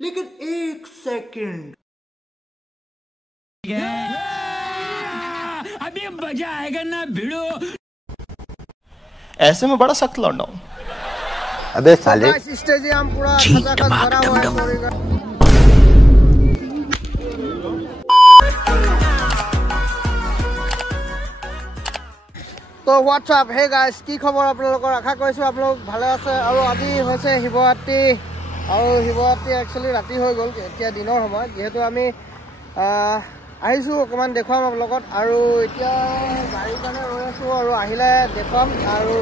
लेकिन एक सेकंड अभी मजा आएगा ना भिड़ो। ऐसे में बड़ा सख्त लौंडा हूं। अबे साले स्टेडियम पूरा खचाखच भरा हुआ है सॉरी का। तो व्हाट्सएप हे गाइस की खबर আপোনালোকৰ আশা কৰিছো আপোনালোক ভালে আছে আৰু আজি হৈছে শিৱৰাত্ৰি আৰু শিৱৰাত্ৰি একচুয়ালি ৰাতি হৈ গ'ল এতিয়া দিনৰ সময় যেহেতু আমি আহিছো অকমান দেখুৱাম আপোনালোকক আৰু এতিয়া গাড়ী কাৰণে ৰৈ আছো আৰু আহিলে দেখুৱাম আৰু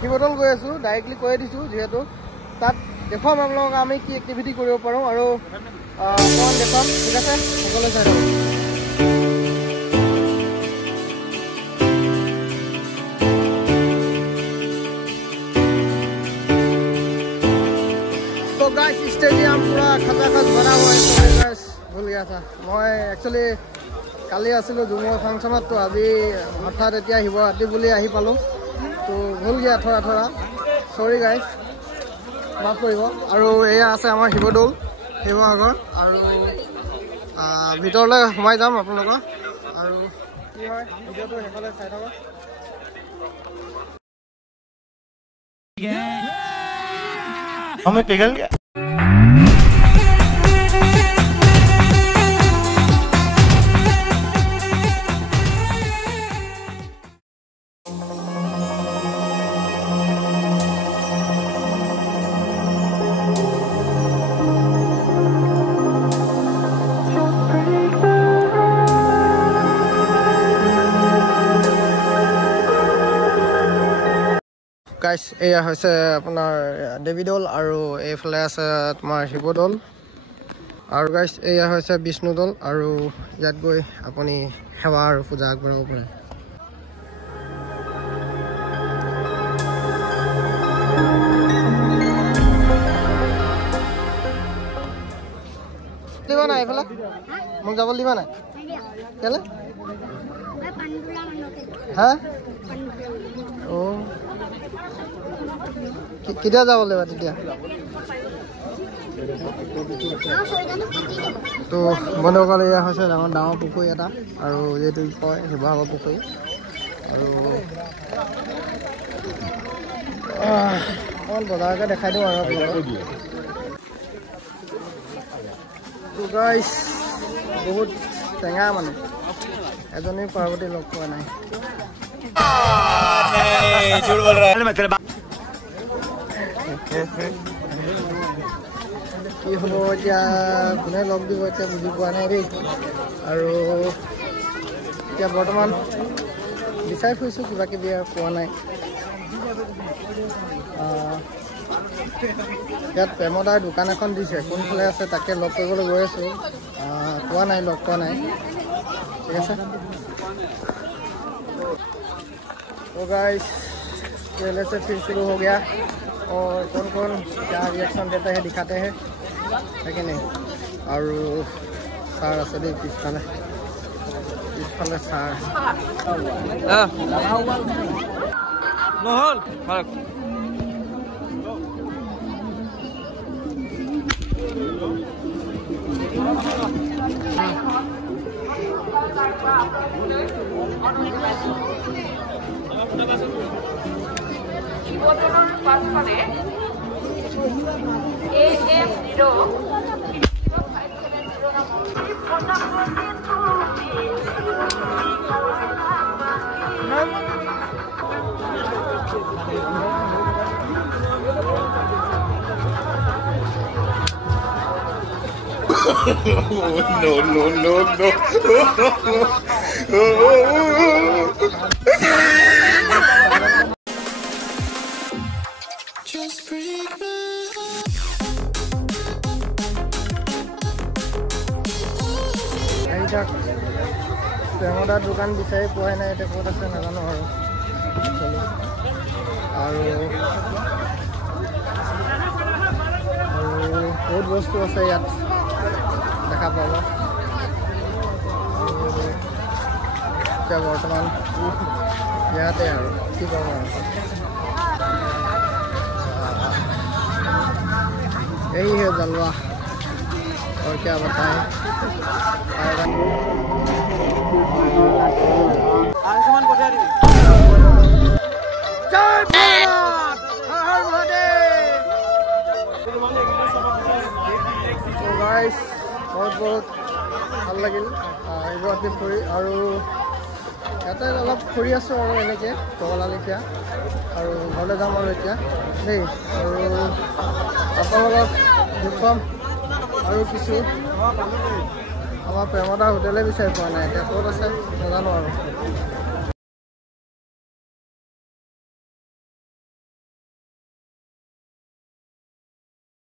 শিৱদৌল গৈ আছো ডাইৰেক্টলি কৈ দিছো যেহেতু তাত দেখুৱাম আপোনালোকক আমি কি এক্টিভিটি কৰিব পাৰো আৰু অকমান দেখুৱাম ঠিক আছে সকলোৱে চাই থাকক। गाइस स्टेडियम पूरा खचाखच भरा हुआ है सॉरी गाइस भूल गया था मैं एक्चुअली काली आसिलो जुमुर फंक्शनत तो अभी हठात एतिया शिवरात्रि बुली आही पालो तो भूल गया थोड़ा थोड़ा सॉरी गाइस माफ करिब আৰু এয়া আছে আমাৰ শিৱদৌল শিৱসাগৰ আৰু ভিতৰলৈ সোমাই যাম আপোনালোকক আৰু কি হয় ভিডিওটো হেকলে চাই থাকক। हमें पिघल गया। गाइस एया হৈছে আপোনাৰ দেৱীদৌল আৰু এইফালে আছে তোমাৰ শিৱদৌল আৰু গাইস এয়া হৈছে বিষ্ণুদৌল আৰু ইয়াত গৈ আপুনি সেৱা আৰু পূজা আগবঢ়াব পাৰে। দিবা না এইফালে মোক যাব দিবা না কেলে হা ও কেতিয়া যাব লাগিব তেতিয়া তো বন্ধুসকল এয়া হৈছে ডাঙৰ ডাঙৰ পুখুৰী এটা আৰু যিটো কয় শিৱসাগৰ পুখুৰী আৰু অকণ বজাৰকে দেখাই দিওঁ আৰু গাইস বহুত টেঙা মানে এজনী পাৰ্বতী লগ পোৱা নাই। झूठ बोल रहा है मतलब কি হ'ব এতিয়া কোনে লগ দিব এতিয়া বুজি পোৱা নাই দেই আৰু এতিয়া বৰ্তমান বিচাৰি ফুৰিছোঁ কিবা কিবি আৰু পোৱা নাই। ইয়াত প্ৰেমদাৰ দোকান এখন দিছে কোনফালে আছে তাকে লগ কৰিবলৈ গৈ আছোঁ পোৱা নাই লগ পোৱা নাই ঠিক আছে। तो गाइस पहले से फिर शुरू हो गया और कौन कौन क्या रिएक्शन देता है दिखाते हैं है कि नहीं और सार আছে দেই পিছফালে সাৰ নহল শিৱদৌলৰ পাছফালে AM0 no. প্ৰেমদাৰ দোকান বিচাৰি পোৱাই নাই এতিয়া ক'ত আছে নাজানো আৰু বহুত বস্তু আছে ইয়াত দেখা পাব এতিয়া বৰ্তমান ইয়াতে আৰু কি ক'ব আৰু यही है जलवा और क्या बताएं जय भोलेनाथ हर हर महादेव तो गाइस बहुत बहुत ভাল লাগিল এইবাৰতে ফুৰি আৰু ইয়াতে অলপ ফুৰি আছোঁ আৰু এনেকৈ পগলালিখীয়া আৰু ঘৰলৈ যাম আৰু এতিয়া দেই আৰু আপোনালোকক দেখুৱাম আৰু কিছু আমাৰ প্ৰেমদাৰ হোটেলে বিচাৰি পোৱা নাই এতিয়া ক'ত আছে নাজানো আৰু